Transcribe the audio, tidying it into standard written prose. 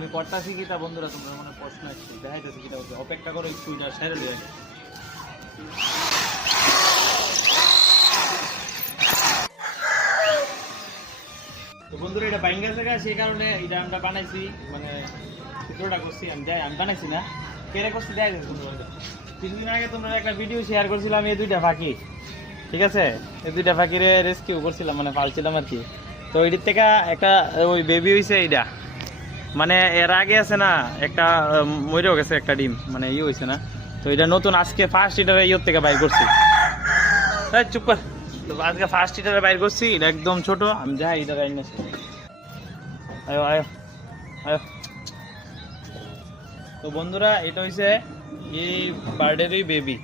আমি করতেছি কি তা বন্ধুরা তোমরা মনে প্রশ্ন আসছে দেখাইতেছি কিটা অপেক্ষা করো একটু যা সেরে দিয়ে তো বন্ধুরা এটা বাইঙ্গা জায়গা সেই কারণে এটা আমরা বানাইছি মানে চিত্রটা করছি আমি বানাইছি না কেড়ে করছি দেখা গেছে তোমরা 3 দিন আগে তোমরা একটা ভিডিও শেয়ার করছিলাম এই দুইটা পাখি ঠিক আছে এই দুইটা পাখিরে রেস্কিউ করছিলাম মানে পালছিলাম আর কি তো ওইটির থেকে একটা ওই বেবি হয়েছে এইটা মানে এর আগে আছে না একটা মরেও গেছে একটা ডিম মানে ইয়ে হয়েছে না তো এটা নতুন আজকে ফার্স্ট এটারে ইয়ের থেকে বাইর করছি চুপ কর তো আজকে ফার্স্ট এটারে বাইর করছি এটা একদম ছোট আমি যাই এটা বাইর নিয়েছি আয়ো আয়ো আয়ো তো বন্ধুরা এটা হয়েছে এই বার্ডেরই বেবি